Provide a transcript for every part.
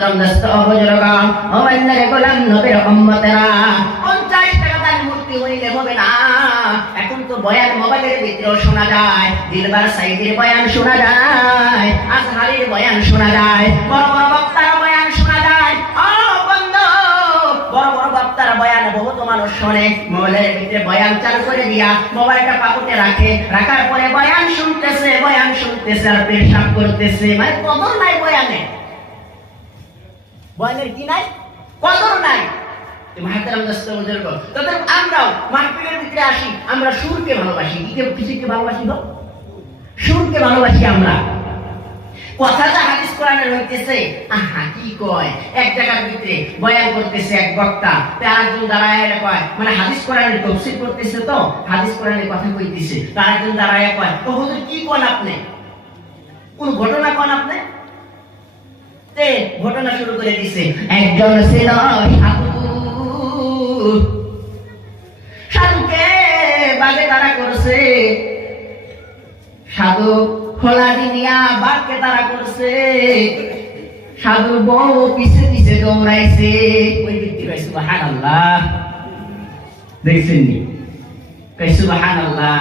দস্ত বুজুর্গ ও আল্লাহর গোলাম নবীর উম্মতেরা 50 টাকা দান মূর্তি হইলে হবে না। এখন তো বয়ান মোবাইলের ভিতরেও শোনা যায়, দিলবার সাইদের বয়ান শোনা যায়, আজহারের বয়ান শোনা যায়, বড় বড় বক্তার বয়ান শোনা যায়। ও বন্ধু, বড় বড় বক্তার বয়ান বহুত মানুষ শোনে, মোবাইলের ভিতরে বয়ান চালু করে দিয়া মোবাইলটা পকেটে রাখে, রাখার পরে বয়ান শুনতেছে আর পেশাব করতেছে। মানে কদর নাই বয়ানে, বয়ানের কি নাই, কদর নাই। আমরাও মাহফিলের ভিতরে আসি, আমরা সুরকে ভালোবাসি, কিছুকে ভালোবাসি, সুরকে ভালোবাসি আমরা। কথাটা হাদিস কোরআনের হইতেছে, আহা কি কয়, এক জায়গার ভিতরে বয়ান করতেছে এক বক্তা, আরেকজন দাঁড়ায় কয়, মানে হাদিস কোরআনের তাফসীর করতেছে, তো হাদিস কোরআনের কথা কইতেছে, আরেকজন দাঁড়ায় কয়, ও হুজুর কি কোন আপনি, কোন ঘটনা কোন আপনি? ঘটনা শুরু করে দিছে। একজন ছিল সাধুকে বাগে তারা করছে, সাধু খোলা দিয়া বাঘকে তারা করছে, সাধুর বউ পিছে পিছে দৌড়াইছে। ওই ব্যক্তি কয় সুবহানাল্লাহ, দেখছেন নি, কয় সুবহানাল্লাহ।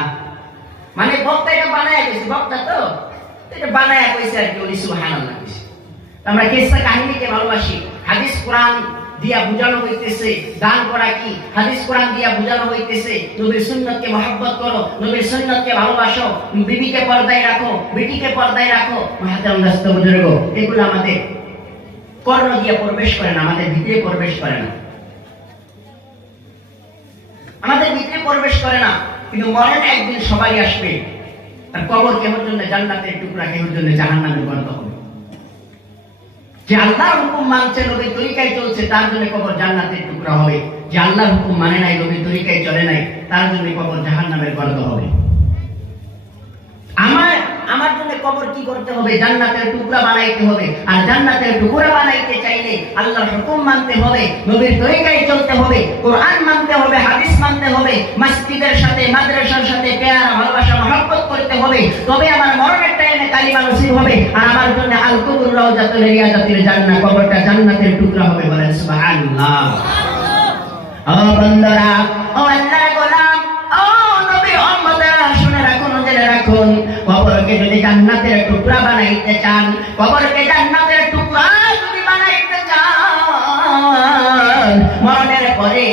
মানে বক্তা এটা বানায় কইছে, বক্তা তো এটা বানায় কইছে আর কি, উনি সুবহানাল্লাহ কইছে। আমরা কিসসা কাহিনীকে ভালোবাসি, হাদিস কোরআন দিয়া বুঝানো হইতেছে দান করা কি, হাদিস কোরআন দিয়া বুঝানো হইতেছে নবীর সুন্নতকে মহব্বত করো, নবীর সুন্নতকে ভালোবাসো, বিবিকে পর্দায় রাখো, বেটিকে পর্দায় রাখো। মহাতারাম দস্ত বুজুর্গ, এগুলো আমাদের কর্ণ দিয়ে প্রবেশ করে না, আমাদের ভিতরে প্রবেশ করে না, আমাদের ভিতরে প্রবেশ করে না। কিন্তু মরণ একদিন সবাই আসবে, আর কবর কেমন জন্য জান্নাতের টুকরা, কেমন জন্য জাহান্নামের গর্ত হবে। যে আল্লাহর হুকুম মানছে, নবীর তরিকায় চলছে, তার জন্য কবর জান্নাতের টুকরা হবে। যে আল্লাহর হুকুম মানে নাই, নবীর তরিকায় চলে নাই, তার জন্য কবর জাহান্নামের গর্ত হবে। আমার জন্য কবর কি করতে হবে? জান্নাতের টুকরা বানাইতে হবে। আর জান্নাতের টুকরা বানাইতে চাইলে আল্লাহর হুকুম মানতে হবে, নবীর তরিকায় চলতে হবে, কোরআন মানতে হবে, হাদিস মানতে হবে, মসজিদের সাথে মাদ্রাসার সাথে পেয়ারা ভালোবাসা মহব্বত করতে হবে। তবে আমার মরণের টাইমে কালিমা নসিব হবে, আর আমার জন্য আল কুবুর রাউজাতুল রিয়াজাতুল জান্নাহ, কবরটা জান্নাতের টুকরা হবে। বলেন সুবহানাল্লাহ। ও বন্ধুরা, ও আল্লাহর গোলাম, ও নবী উম্মতরা, শুনে রাখুন, জেনে রাখুন, কবরকে যদি জান্নাতের টুকরা বানাইতে চান, কবরকে জান্নাতের টুকরা যদি বানাইতে চান, মরণের পরে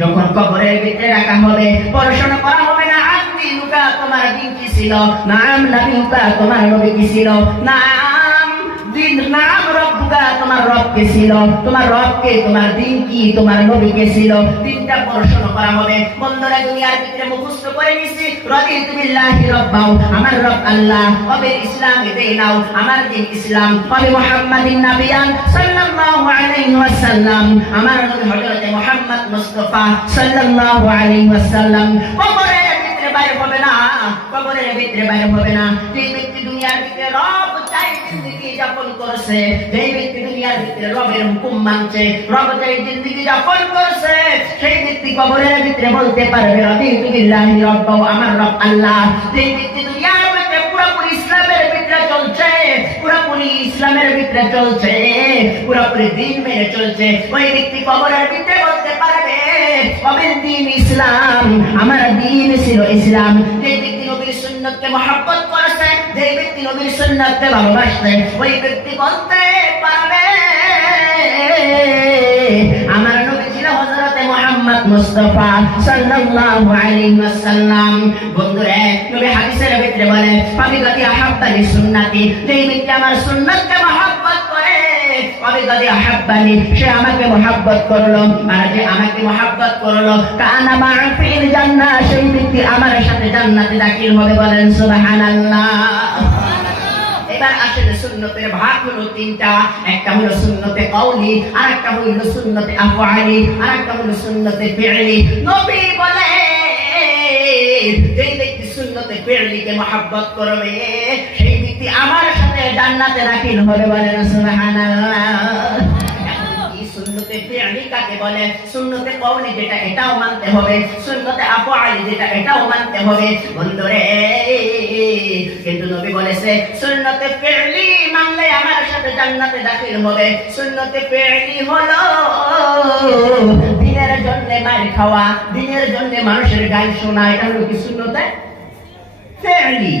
যখন কবরের ভিতরে রাখা হবে, পড়াশোনা করা হবে না আদিনুকা, তোমার দিন কি ছিল, নাম নবীকা, তোমার নবী কি ছিল, নাম দিন, নাম রব্বুকা, তোমার রব কে ছিল, তোমার রব কে, তোমার দিন কি, তোমার নবী কে ছিল, তিনটা পড়াশোনা করা হবে। বন্ধুরা, দুনিয়ার ভিতরে মুখস্থ করে নিছি, রাদিতু বিল্লাহি রাব্বাও, আমার রব আল্লাহ, ওবে ইসলামে দেনাও, আমার দিন ইসলাম, ওবে মুহাম্মাদিন নাবিয়ান সাল্লাল্লাহু আলাইহি ওয়াসাল্লাম, আমার নবী হযরত মুহাম্মদ মুস্তাফা সাল্লাল্লাহু আলাইহি ওয়াসাল্লাম। কবরের ভিতরে বাইরে হবে না, কবরের ভিতরে বাইরে হবে না। যে ব্যক্তি দুনিয়ার ভিতরে রব চাই জিন্দেগি যাপন করেছে, যে ব্যক্তি দুনিয়ার ভিতরে রবের হুকুম মানছে, রব চাই জিন্দেগি যাপন করেছে, সেই ব্যক্তি কবরের ভিতরে বলতে পারবে রাদিতু বিল্লাহি রাব্বাও, আমার রব আল্লাহ। যে ব্যক্তি দুনিয়ার ভিতরে পুরোপুরি ইসলামের ভিতরে চলছে, পুরোপুরি ইসলামের ভিতরে চলছে, পুরোপুরি দ্বীন মেনে চলছে, ওই ব্যক্তি কবরের ভিতরে বলতে পারবে ওবের দ্বীন ইসলাম, আমার দ্বীন ছিল ইসলাম। যে ব্যক্তি নবীর সুন্নতকে মহব্বত করেছে, যে ব্যক্তি নবীর সুন্নতকে ভালোবাসে, ওই ব্যক্তি বলতে পারবে আমার নবী ছিল হযরত মুহাম্মদ মুস্তাফা সাল্লাল্লাহু আলাইহি ওয়াসাল্লাম। বন্ধুরা, নবী হাদিসের ভিতরে বলে, ফাবিগাতি আহাব্বানি সুন্নতি, যে ব্যক্তি আমার সুন্নতকে মহব্বত করে, ফাবিগাতি আহাব্বানি, সে আমাকে মহব্বত করলো, আর যে আমাকে মহব্বত করলো, কানা মা'a ফিল জান্নাহ, সেই ব্যক্তি আমার সাথে জান্নাতে দাখিল হবে। বলেন সুবহানাল্লাহ। এবার আসেন, সুন্নতের ভাগ হলো তিনটা, একটা হলো সুন্নতে কওলি, আরেকটা হলো সুন্নতে আফআলি, আরেকটা হলো সুন্নতে ফি'লি। নবী বলে, যে ব্যক্তি সুন্নতে ফি'লিকে মহব্বত করবে, সেই ব্যক্তি আমার সাথে জান্নাতে দাখিল হবে। বলেন সুবহানাল্লাহ। এখন কি সুন্নতে ফি'লি কাকে বলে, সুন্নতে কওলি যেটা এটাও মানতে হবে, সুন্নতে আফআলি যেটা এটাও মানতে হবে বন্ধুরে। কিন্তু নবী বলেছে সুন্নতে ফি'লি মানলে আমার সাথে জান্নাতে দাখিল হবে। সুন্নতে ফি'লি হলো দিনের জন্য মার খাওয়া, দিনের জন্য মানুষের গান শোনা, এটা হলো কি সুন্নতে ফি'লি।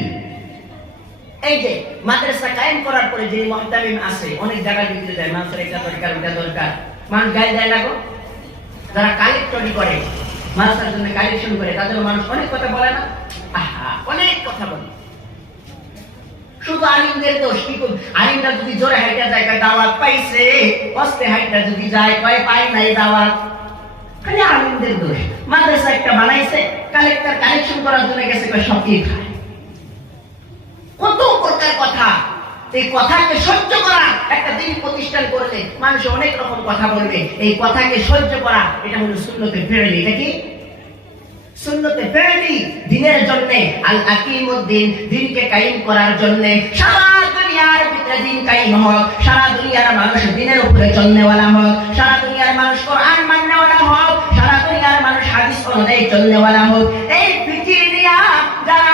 এই যে মাদ্রাসা কায়েম করার পরে যে মুহতামিম আছে অনেক জায়গায় বিক্রি দেয়, মানুষের এটা দরকার ওটা দরকার, মানুষ গায়ে দেয় না গো। যারা কালেক্টরি করে মাদ্রাসার জন্য কালেকশন করে তাদের মানুষ অনেক কথা বলে না, আহা অনেক কথা বলে। শুধু আলিমদের দোষ কি? আলিমরা যদি জোরে হাইটা যায় দাওয়াত পাইছে, অস্তে হাইটা যদি যায় কয় পাই নাই দাওয়াত, খালি আলিমদের দোষ। মাদ্রাসা একটা বানাইছে, কালেক্টর কালেকশন করার জন্য গেছে কয় সব কি খায়। কত প্রকার কথা, এই কথাকে সহ্য করা, একটা দিন প্রতিষ্ঠান করলে মানুষ অনেক রকম কথা বলবে, এই কথাকে সহ্য করা এটা হলো সুন্নতে ফি'লি। এটা কি সুন্নতে ফি'লি? দিনের জন্য আল আকিমুদ্দিন, দিনকে কায়েম করার জন্য, সারা দুনিয়ার ভিতরে দিন কায়েম হোক, সারা দুনিয়ার মানুষ দিনের উপরে চলনেওয়ালা হোক, সারা দুনিয়ার মানুষ কোরআন মাননেওয়ালা হোক, সারা দুনিয়ার মানুষ হাদিস অনুযায়ী চলনেওয়ালা হোক। এই ফিকির নিয়া যারা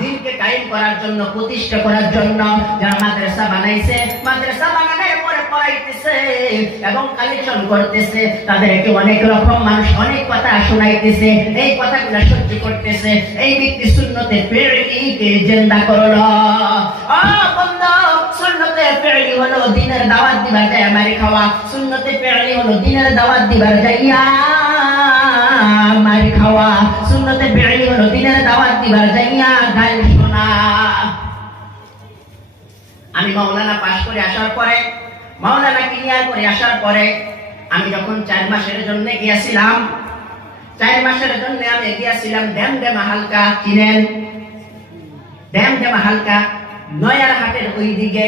দিনকে কায়েম করার জন্য, প্রতিষ্ঠা করার জন্য যারা মাদ্রাসা বানাইছে, মাদ্রাসা বানানোর পরে পড়াইতেছে এবং কালেকশন করতেছে, তাদেরকে অনেক রকম মানুষ অনেক কথা শোনাইতেছে, এই কথাগুলো সহ্য করতেছে, এই ব্যক্তি সুন্নতে ফি'লিকে জিন্দা করলো। ও বন্ধু, সুন্নতে ফি'লি হলো দিনের দাওয়াত দিবার যায় মারি খাওয়া, সুন্নতে ফি'লি হলো দিনের দাওয়াত দিবার যাইয়া মারি খাওয়া, সুন্নতে ফি'লি হলো দিনের দাওয়াত দিবার যাইয়া গান শোনা। আমি মাওলানা পাশ করে আসার পরে, মাওলানা ক্লিয়ার করে আসার পরে আমি যখন 4 মাসের জন্য গিয়েছিলাম, 4 মাসের জন্য আমি গিয়েছিলাম ড্যামডেমা হালকা, চিনেন ড্যামডেমা হালকা, নয়ার হাটের ওই দিকে।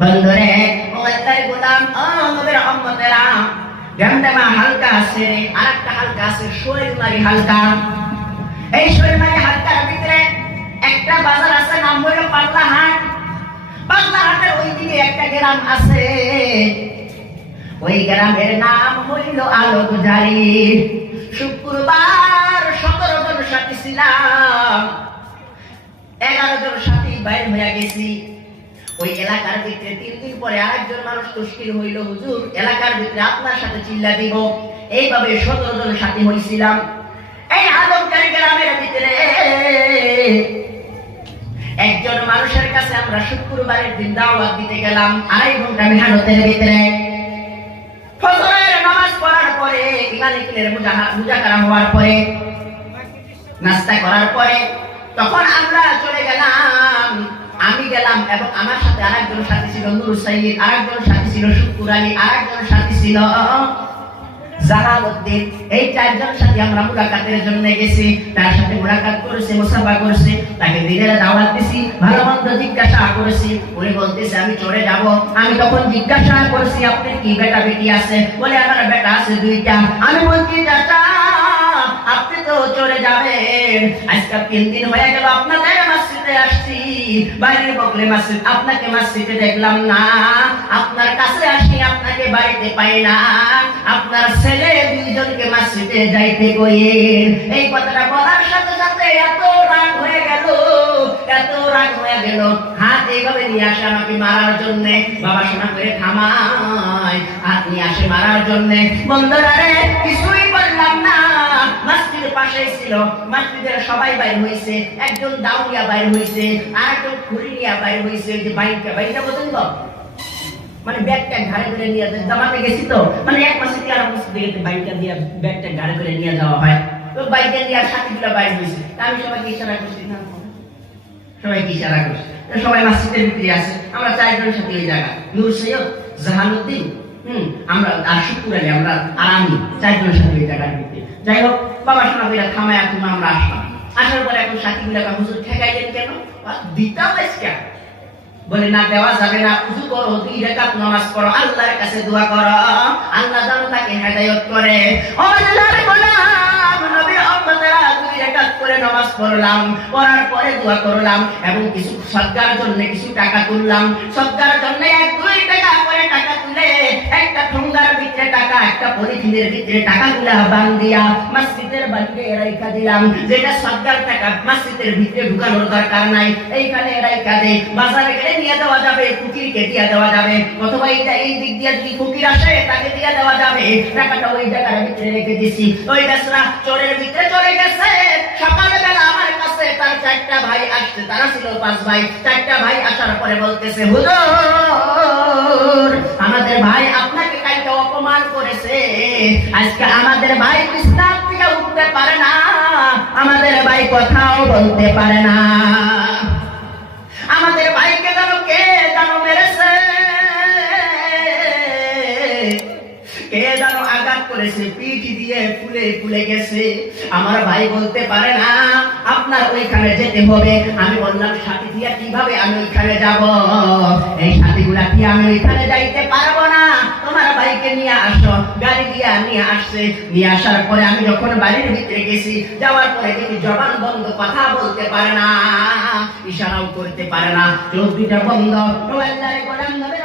বন্ধুরে ওয়াইতাই গোলাম ও নবীর উম্মতেরা, ড্যামডেমা হালকা আছে, আরেকটা হালকা আছে শৈলমারি হালকা। এই শৈলমারি হালকার ভিতরে একটা বাজার আছে, নাম হলো পাগলা হাট। পাগলা হাটের ওই দিকে একটা গ্রাম আছে, ওই গ্রামের নাম হইল আলোকজারি। শুক্রবার 17 জন সাথী ছিলাম, 11 জন সাথী বাইরে হয়ে গেছি। ওই এলাকার ভিতরে 3 দিন পরে আরেকজন মানুষ তুষ্কির হইল, হুজুর এলাকার ভিতরে আপনার সাথে চিল্লা দিব। এইভাবে 17 জন সাথী হইছিলাম। এই আলোকজারি গ্রামের ভিতরে একজন মানুষের কাছে আমরা শুক্রবারের দিন দাওয়াত দিতে গেলাম, 2.5 ঘন্টা মেহনতের ভিতরে। ফজরের নামাজ পড়ার পরে, ইমানিকের মুজাকারা হওয়ার পরে, নাস্তা করার পরে তখন আমরা চলে গেলাম। আমি গেলাম এবং আমার সাথে আরেকজন সাথী ছিল নূর সাইয়্যিদ, আরেকজন সাথী ছিল শুকুর আলী, আরেকজন সাথী ছিল জালালউদ্দিন। এই 4 জন সাথী আমরা মুলাকাতের জন্য গেছি। তার সাথে মুলাকাত করেছি, মুসাফা করেছি, তাকে দিনের দাওয়াত দিছি, ভালো মন্দ জিজ্ঞাসা করেছি। উনি বলতেছে আমি চলে যাব। আমি তখন জিজ্ঞাসা করেছি আপনার কি বেটা বেটি আছে? বলে আমার বেটা আছে 2টা। আমি বলছি চাচা আপনি তো চলে যাবেন, আজকে 3 দিন হয়ে গেল আপনাদের মসজিদে আসছি, বাইরের বগলে মসজিদ, আপনাকে মসজিদে দেখলাম না, আপনার কাছে আসি আপনাকে বাড়িতে পাই না, আপনার ছেলে 2 জনকে মসজিদে যাইতে কইেন। এই কথাটা বলার সাথে সাথে এত রাগ হয়ে গেল, এত রাগ হয়ে গেল, হাত এইভাবে নিয়ে আসে আমাকে মারার জন্য। বাবা শোনা করে থামায়, হাত নিয়ে আসে মারার জন্য। বন্ধুরা রে, কিছুই বললাম না। মসজিদের পাশেই ছিল, মসজিদের সবাই বাইর হইছে, একজন দাউরিয়া বাইর হইছে, আরেকজন খুরিয়া বাইর হইছে। যে বাইকটা বোঝেন তো, মানে ব্যাগটা ঘাড়ে করে নিয়ে জামাতে গেছি তো, মানে 1 মাসে কি আর মসজিদে গেছে বাইকটা দিয়ে ব্যাগটা ঘাড়ে করে নিয়ে যাওয়া হয়। তো বাইকটা দিয়ে সাথীগুলো বাইর হইছে, আমি সবাইকে ইশারা করছি না, সবাইকে ইশারা করছি। সবাই মসজিদের ভিতরে আছে, আমরা 4 জন সাথী ওই জায়গা, নূর সৈয়দ, জাহালউদ্দিন, আমরা আর শুকুর আলী, আমরা আর আমি 4 জন সাথী ওই জায়গার ভিতরে। যাই হোক, বাবা শোনা কইরা থামায় এখন আমরা আসলাম। আসার পরে এখন সাথীগুলো হুজুর ঠেকাইলেন কেন? দিতাম আজকে বলে না, দেওয়া যাবে না। উযু করো, 2 রাকাত নামাজ পড়ো, আল্লাহর কাছে দোয়া করো, আল্লাহ যেন তাকে হেদায়েত করে। ও আল্লাহর গোলাম, নবীর উম্মতেরা 2 রাকাত করে নামাজ পড়লাম, পড়ার পরে দোয়া করলাম এবং কিছু সদকার জন্য কিছু টাকা তুললাম। সদকার জন্য 1-2 টাকা করে টাকা তুলে একটা ঠোঙ্গার ভিতরে টাকা, একটা পলিথিনের ভিতরে টাকাগুলা বান্ধিয়া মসজিদের বাইরে রাইখা দিলাম। যেটা সরকার টাকা মসজিদের ভিতরে ঢুকানোর দরকার নাই, এইখানে রাইখা দে। বাজারে গেলে নিয়ে দেওয়া যাবে, ফকিরকে দিয়ে দেওয়া যাবে, অথবা এই দিক দিয়ে যদি ফকির আসে তাকে দিয়ে দেওয়া যাবে। টাকাটা ওই জায়গার ভিতরে রেখে দিছি। ওই বেসরা চোরের ভিতরে চলে গেছে। সকালবেলা আমার কাছে তার 4টা ভাই আসছে, তারা ছিল 5 ভাই। 4টা ভাই আসার পরে বলতেছে, হুজুর আমাদের ভাই আপনাকে কালকে অপমান করেছে, আজকে আমাদের ভাই বিছানা থেকে উঠতে পারে না, আমাদের ভাই কথাও বলতে পারে না, আমাদের ভাইকে কে জানো মেরেছে, কে জানো আঘাত করেছে, পিঠ দিয়ে ফুলে ফুলে গেছে, আমার ভাই বলতে পারে না, আপনার ওইখানে যেতে হবে। আমি বললাম, সাথী দিয়া কিভাবে আমি ওইখানে যাব? এই সাথীগুলা কি আমি ওইখানে যাইতে পারবো না, তোমার ভাইকে নিয়ে আসো। গাড়ি দিয়ে নিয়ে আসছে। নিয়ে আসার পরে আমি যখন বাড়ির ভিতরে গেছি, যাওয়ার পরে কিন্তু জবান বন্ধ, কথা বলতে পারে না, ইশারাও করতে পারে না, চোখ দুটা বন্ধ। আল্লাহর গোলাম নবীর